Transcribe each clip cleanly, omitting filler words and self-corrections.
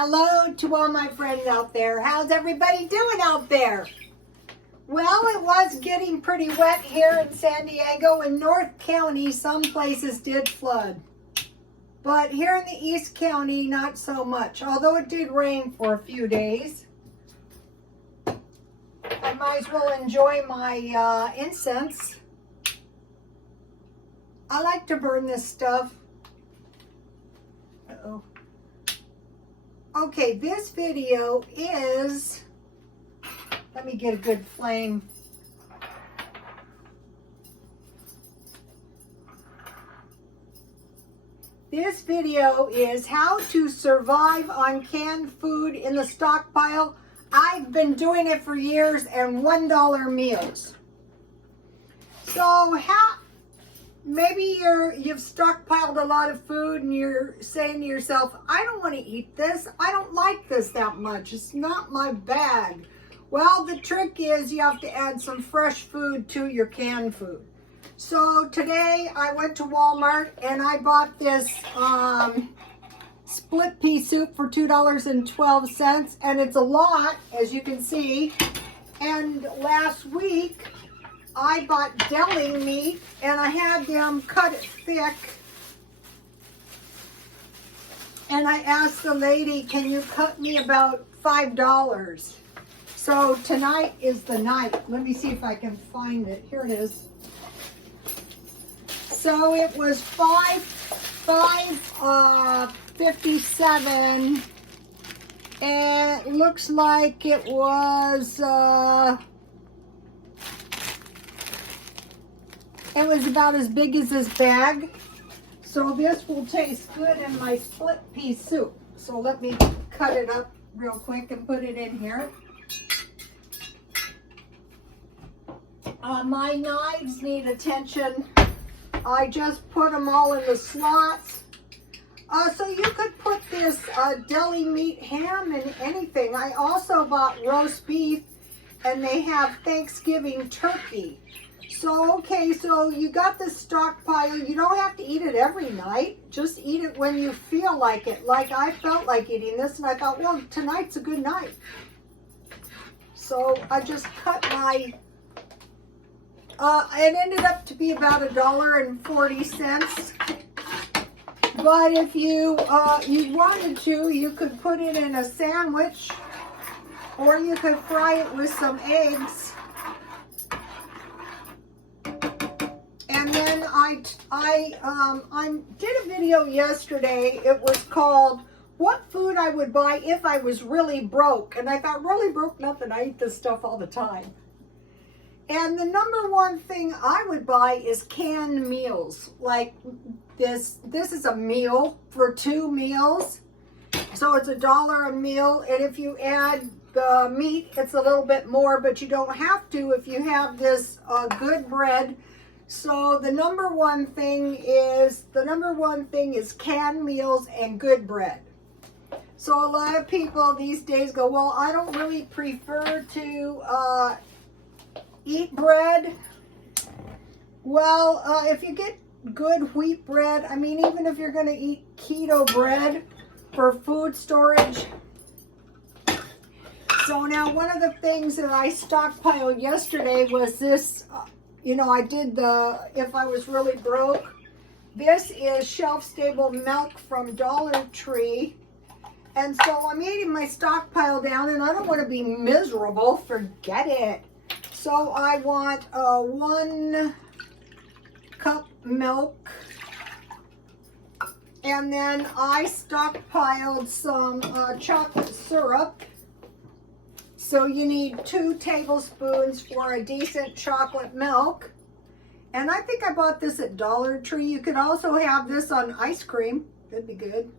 Hello to all my friends out there. How's everybody doing out there? Well, it was getting pretty wet here in San Diego. In North County, some places did flood. But here in the East County, not so much. Although it did rain for a few days. I might as well enjoy my incense. I like to burn this stuff. Uh-oh. Okay, this video is, let me get a good flame. This video is how to survive on canned food in the stockpile. I've been doing it for years, and $1 meals. So maybe you've stockpiled a lot of food and you're saying to yourself, I don't want to eat this. I don't like this that much. It's not my bag. Well, the trick is you have to add some fresh food to your canned food. So today I went to Walmart and I bought this split pea soup for $2.12, and it's a lot, as you can see. And last week I bought deli meat and I had them cut it thick. And I asked the lady, can you cut me about $5? So tonight is the night. Let me see if I can find it. Here it is. So it was $5.57, and it looks like it was about as big as this bag. So this will taste good in my split pea soup. So let me cut it up real quick and put it in here. My knives need attention. I just put them all in the slots. So you could put this deli meat ham in anything. I also bought roast beef, and they have Thanksgiving turkey. So, okay, so you got this stockpile. You don't have to eat it every night. Just eat it when you feel like it. Like I felt like eating this, and I thought, well, tonight's a good night. So I just cut my... it ended up to be about $1.40. But if you wanted to, you could put it in a sandwich, or you could fry it with some eggs. And then I did a video yesterday. It was called "What Food I Would Buy If I Was Really Broke," and I thought, really broke nothing. I eat this stuff all the time. And the number one thing I would buy is canned meals. Like this is a meal for 2 meals. So it's $1 a meal. And if you add the meat, it's a little bit more, but you don't have to if you have this good bread. So the number one thing is canned meals and good bread. So a lot of people these days go, well, I don't really prefer to eat bread. Well, if you get good wheat bread, I mean, even if you're going to eat keto bread for food storage. So now one of the things that I stockpiled yesterday was this, I did the, if I was really broke. This is shelf-stable milk from Dollar Tree. And so I'm eating my stockpile down, and I don't want to be miserable. Forget it. So I want 1 cup milk, and then I stockpiled some chocolate syrup. So you need 2 tablespoons for a decent chocolate milk. And I think I bought this at Dollar Tree. You could also have this on ice cream. That'd be good.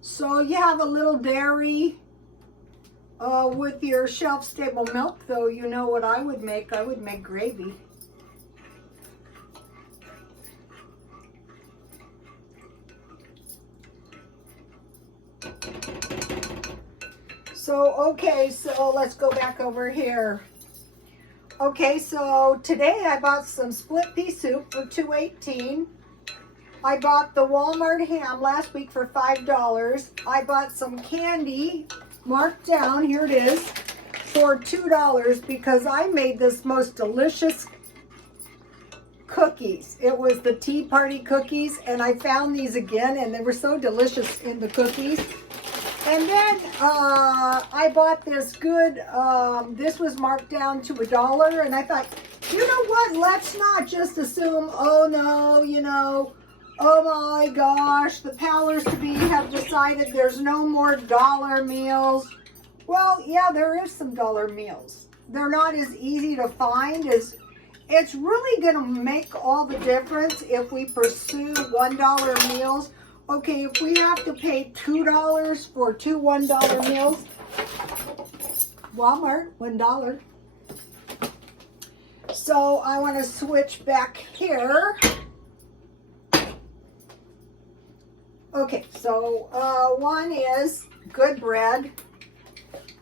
So you have a little dairy. With your shelf-stable milk, though, you know what I would make? I would make gravy. So, okay, so let's go back over here. Okay, so today I bought some split pea soup for $2.18. I bought the Walmart ham last week for $5. I bought some candy marked down, here it is, for $2 because I made this most delicious cookies. It was the Tea Party cookies, and I found these again, and they were so delicious in the cookies. And then I bought this good, this was marked down to $1, and I thought, you know what, let's not just assume, oh no, you know, oh my gosh, the powers to be have decided there's no more dollar meals. Well, yeah, there is some dollar meals. They're not as easy to find as, it's really gonna make all the difference if we pursue $1 meals. Okay, if we have to pay $2 for two $1 meals, Walmart, $1. So I want to switch back here. Okay, so one is good bread,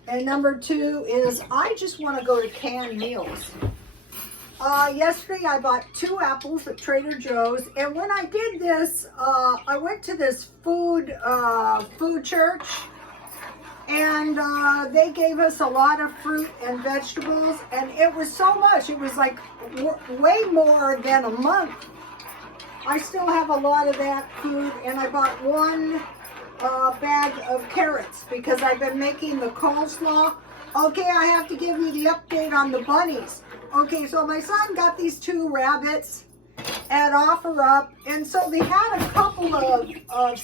and number two is I just want to go to canned meals. Yesterday I bought 2 apples at Trader Joe's, and when I did this, I went to this food church, and they gave us a lot of fruit and vegetables, and it was so much. It was like way more than a month. I still have a lot of that food, and I bought 1 bag of carrots because I've been making the coleslaw. Okay, I have to give you the update on the bunnies. Okay, so my son got these 2 rabbits at OfferUp, and so they had a couple of I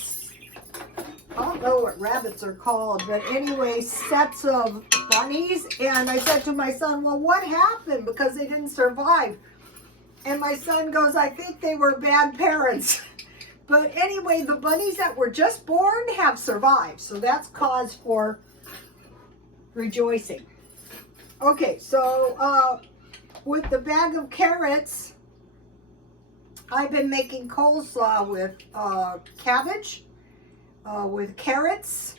don't know what rabbits are called, but anyway, sets of bunnies. And I said to my son, well, what happened? Because they didn't survive. And my son goes, I think they were bad parents. But anyway, the bunnies that were just born have survived. So that's cause for rejoicing. Okay, so with the bag of carrots, I've been making coleslaw with cabbage, with carrots,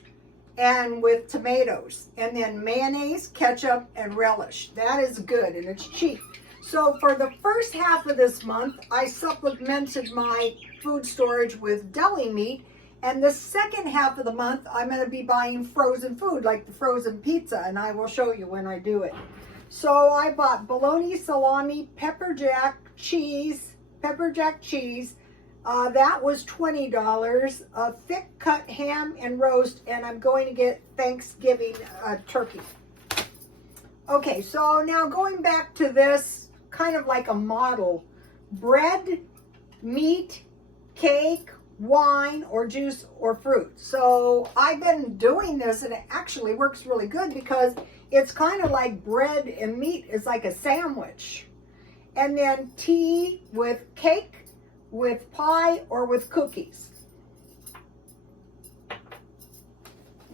and with tomatoes, and then mayonnaise, ketchup, and relish. That is good, and it's cheap. So for the first half of this month, I supplemented my food storage with deli meat, and the second half of the month, I'm going to be buying frozen food, like the frozen pizza, and I will show you when I do it. So I bought bologna, salami, pepper jack cheese. That was $20. A thick cut ham and roast, and I'm going to get Thanksgiving turkey. Okay, so now going back to this, kind of like a model: bread, meat, cake, wine, or juice, or fruit. So I've been doing this, and it actually works really good because it's kind of like bread and meat is like a sandwich. And then tea with cake, with pie, or with cookies.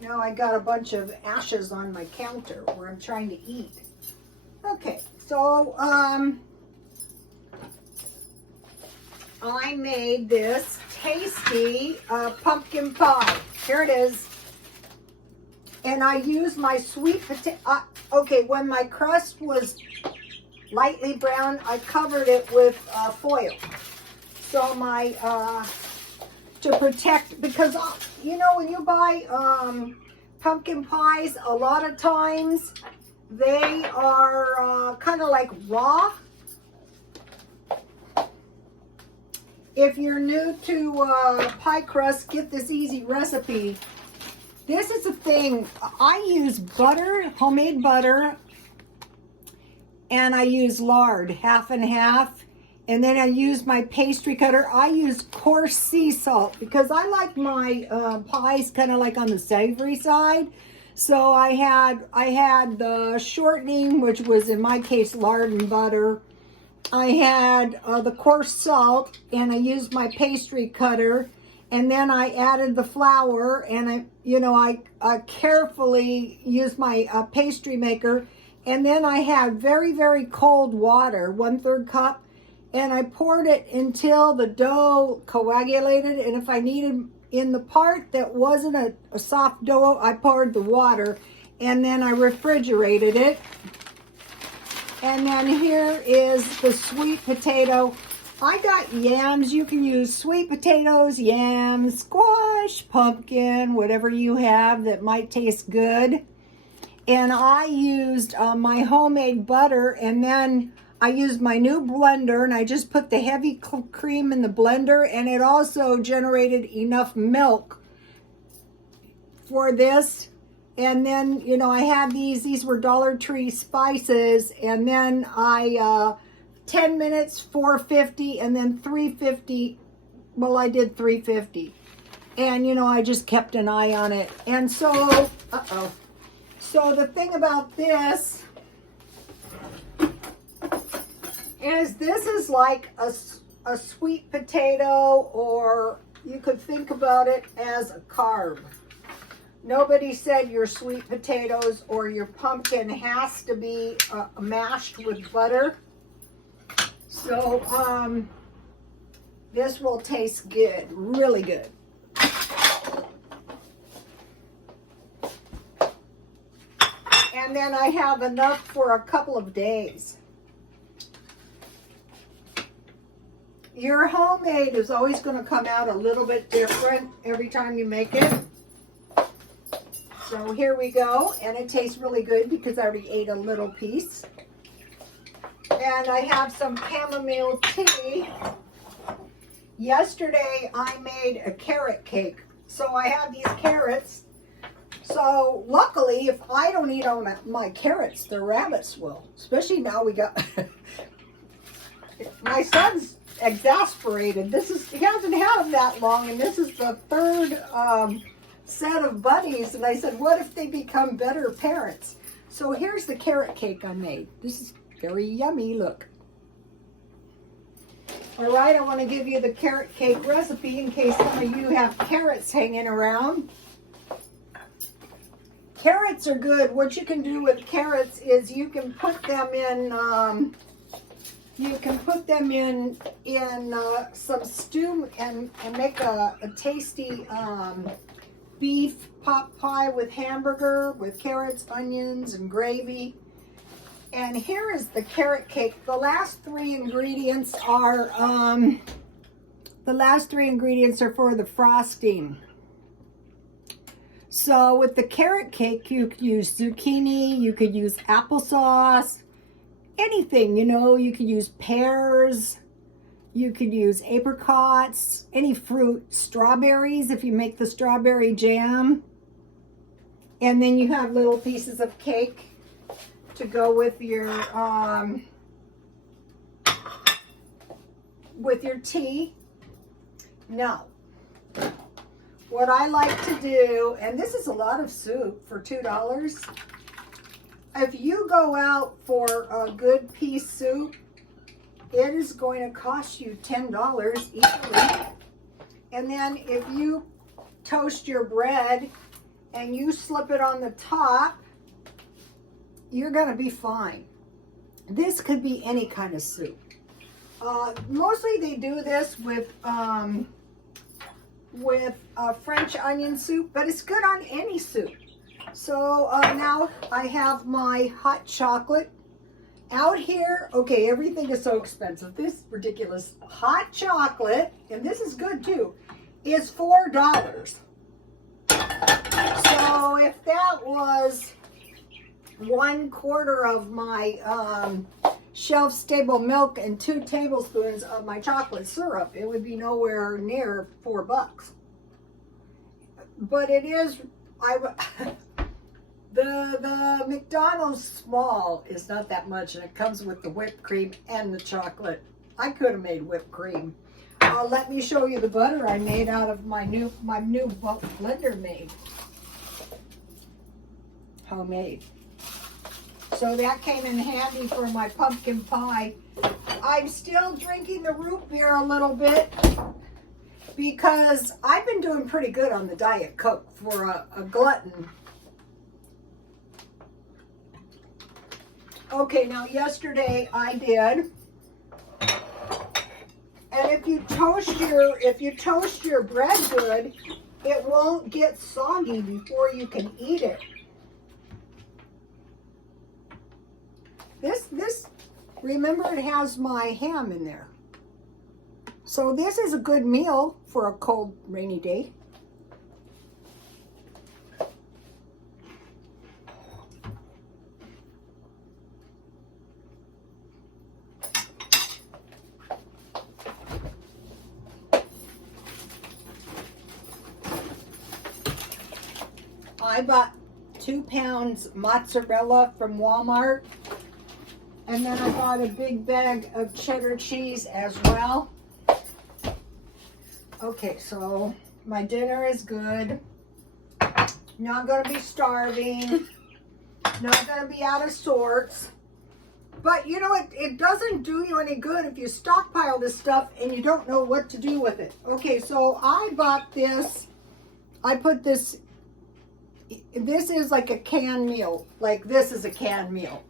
Now I got a bunch of ashes on my counter where I'm trying to eat. Okay, so I made this tasty pumpkin pie. Here it is. And I used my sweet potato. Okay, when my crust was lightly brown, I covered it with foil. So my, to protect, because, you know, when you buy pumpkin pies, a lot of times they are kind of like raw. If you're new to pie crust, get this easy recipe. This is a thing. I use butter, homemade butter, and I use lard, half and half. And then I use my pastry cutter. I use coarse sea salt because I like my pies kind of like on the savory side. So I had the shortening, which was in my case lard and butter. I had the coarse salt, and I used my pastry cutter, and then I added the flour, and I carefully used my pastry maker, and then I had very, very cold water, 1/3 cup, and I poured it until the dough coagulated, and if I needed, in the part that wasn't a soft dough, I poured the water, and then I refrigerated it. And then here is the sweet potato. I got yams. You can use sweet potatoes, yams, squash, pumpkin, whatever you have that might taste good. And I used my homemade butter, and then I used my new blender, and I just put the heavy cream in the blender, and it also generated enough milk for this. And then, you know, I had these were Dollar Tree spices, and then I 10 minutes 450, and then 350. Well, I did 350, and you know, I just kept an eye on it. And so so the thing about this is like a sweet potato, or you could think about it as a carb. Nobody said your sweet potatoes or your pumpkin has to be mashed with butter. So this will taste good, really good. And then I have enough for a couple of days. Your homemade is always going to come out a little bit different every time you make it. So here we go, and it tastes really good because I already ate a little piece. And I have some chamomile tea. Yesterday I made a carrot cake. So I have these carrots. So luckily, if I don't eat all my carrots, the rabbits will. Especially now we got, my son's exasperated. He hasn't had them that long, and this is the third set of buddies. And I said, what if they become better parents? So here's the carrot cake I made. This is very yummy, look. All right, I want to give you the carrot cake recipe in case some of you have carrots hanging around. Carrots are good. What you can do with carrots is you can put them in some stew and make a tasty beef pot pie with hamburger, with carrots, onions, and gravy. And here is the carrot cake. The last three ingredients are for the frosting. So with the carrot cake, you could use zucchini, you could use applesauce, anything, you know, you could use pears, you could use apricots, any fruit, strawberries if you make the strawberry jam. And then you have little pieces of cake to go with your tea. Now, what I like to do, and this is a lot of soup for $2. If you go out for a good pea soup, it is going to cost you $10 easily. And then if you toast your bread and you slip it on the top, you're going to be fine. This could be any kind of soup. Mostly they do this with French onion soup, but it's good on any soup. So now I have my hot chocolate out here. Okay, everything is so expensive. This ridiculous hot chocolate, and this is good too, is $4. So if that was 1/4 of my shelf-stable milk and 2 tablespoons of my chocolate syrup, it would be nowhere near $4. But it is, the McDonald's small is not that much, and it comes with the whipped cream and the chocolate. I could have made whipped cream. Let me show you the butter I made out of my new blender made. Homemade. So that came in handy for my pumpkin pie. I'm still drinking the root beer a little bit because I've been doing pretty good on the Diet Coke for a glutton. Okay, now yesterday I did, and if you toast your bread good, it won't get soggy before you can eat it. This, remember, it has my ham in there. So this is a good meal for a cold, rainy day. I bought 2 pounds mozzarella from Walmart. And then I bought a big bag of cheddar cheese as well. Okay, so my dinner is good. Not going to be starving. Not going to be out of sorts. But you know, it doesn't do you any good if you stockpile this stuff and you don't know what to do with it. Okay, so I bought this. I put this. This is like a canned meal. Like this is a canned meal.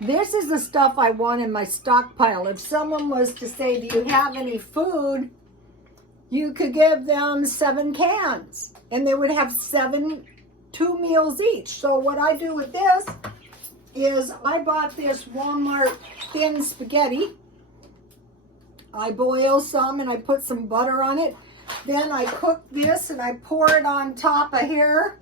This is the stuff I want in my stockpile. If someone was to say, do you have any food? You could give them 7 cans and they would have 2 meals each. So what I do with this is I bought this Walmart thin spaghetti. I boil some and I put some butter on it. Then I cook this and I pour it on top of here.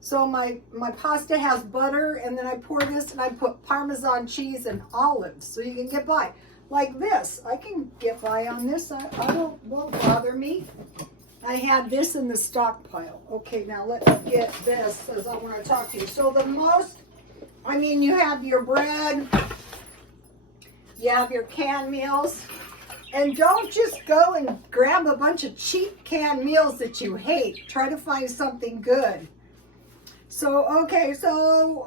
So my pasta has butter, and then I pour this and I put Parmesan cheese and olives so you can get by. Like this. I can get by on this. Won't bother me. I had this in the stockpile. Okay, now let me get this as I want to talk to you. So you have your bread, you have your canned meals, and don't just go and grab a bunch of cheap canned meals that you hate. Try to find something good. So, okay, so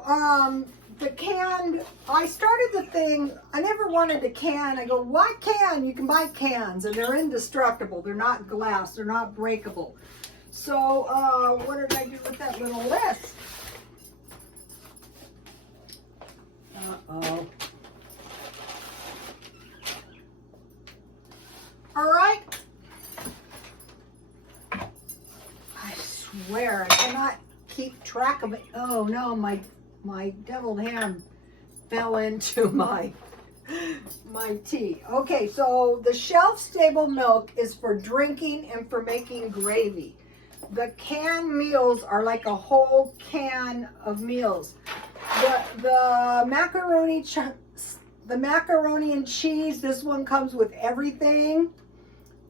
the canned, I started the thing, I never wanted a can. I go, why can? You can buy cans, and they're indestructible. They're not glass. They're not breakable. So, what did I do with that little list? Uh-oh. All right. I swear, I cannot keep track of it. Oh no, my deviled ham fell into my tea. Okay, so the shelf-stable milk is for drinking and for making gravy. The canned meals are like a whole can of meals. The macaroni and cheese, this one comes with everything.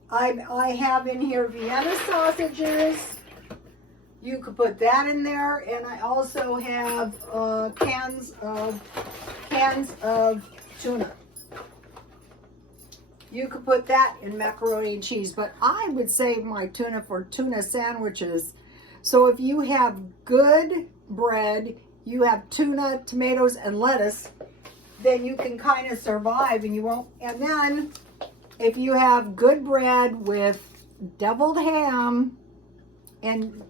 I have in here Vienna sausages. You could put that in there, and I also have cans of tuna. You could put that in macaroni and cheese, but I would save my tuna for tuna sandwiches. So if you have good bread, you have tuna, tomatoes, and lettuce, then you can kind of survive, and you won't. And then if you have good bread with deviled ham and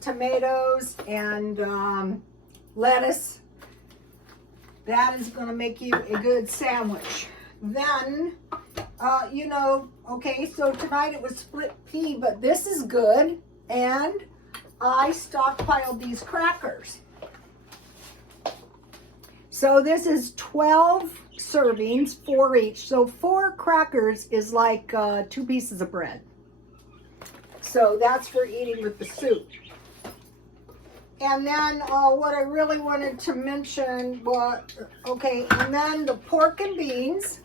tomatoes and lettuce, that is going to make you a good sandwich. Then, okay, so tonight it was split pea, but this is good. And I stockpiled these crackers. So this is 12 servings, 4 each. So 4 crackers is like 2 pieces of bread. So that's for eating with the soup. And then what I really wanted to mention was, okay, and then the pork and beans.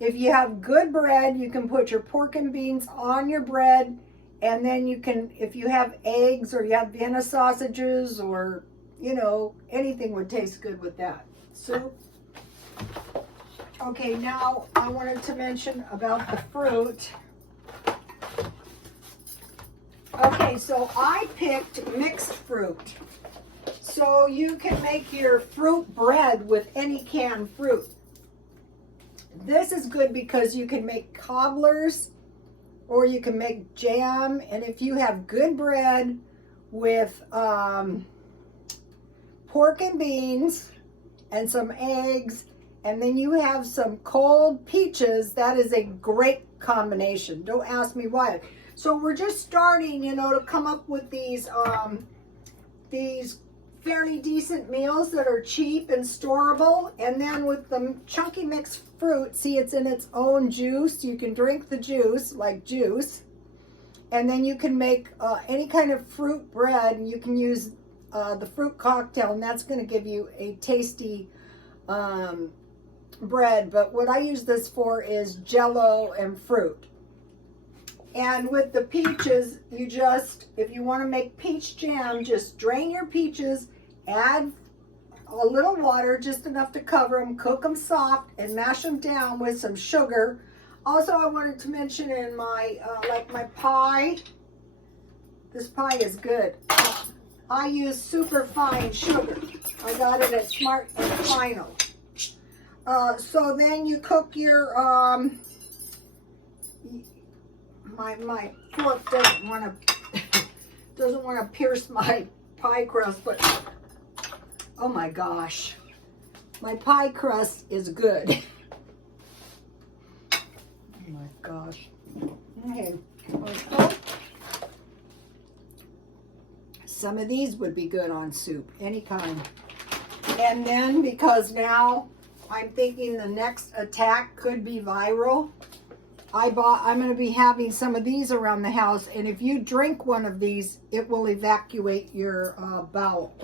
If you have good bread, you can put your pork and beans on your bread. And then you can, if you have eggs or you have Vienna sausages or, anything would taste good with that. Soup. Okay, now I wanted to mention about the fruit. Okay, so I picked mixed fruit. So you can make your fruit bread with any canned fruit. This is good because you can make cobblers or you can make jam. And if you have good bread with pork and beans and some eggs, and then you have some cold peaches, that is a great combination. Don't ask me why. So we're just starting, to come up with these fairly decent meals that are cheap and storable. And then with the chunky mixed fruit, see, it's in its own juice. You can drink the juice like juice. And then you can make any kind of fruit bread, and you can use the fruit cocktail, and that's going to give you a tasty bread. But what I use this for is Jell-O and fruit. And with the peaches, you just, if you want to make peach jam, just drain your peaches, add a little water, just enough to cover them, cook them soft, and mash them down with some sugar. Also, I wanted to mention in my, like my pie, this pie is good. I use super fine sugar. I got it at Smart and Final. So then you cook your, my fork doesn't want to pierce my pie crust, but oh my gosh, my pie crust is good. Oh my gosh. Okay. Some of these would be good on soup, any kind. And then, because now I'm thinking the next attack could be viral, I'm going to be having some of these around the house, and if you drink one of these, it will evacuate your bowel.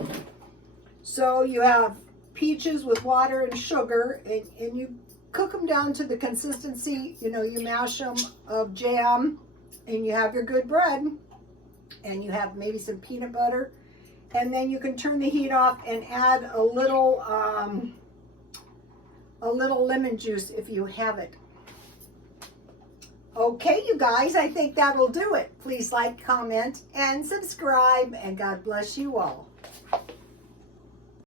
So you have peaches with water and sugar, and you cook them down to the consistency, you know, you mash them of jam, and you have your good bread, and you have maybe some peanut butter, and then you can turn the heat off and add a little lemon juice if you have it. Okay, you guys, I think that'll do it. Please like, comment, and subscribe, and God bless you all.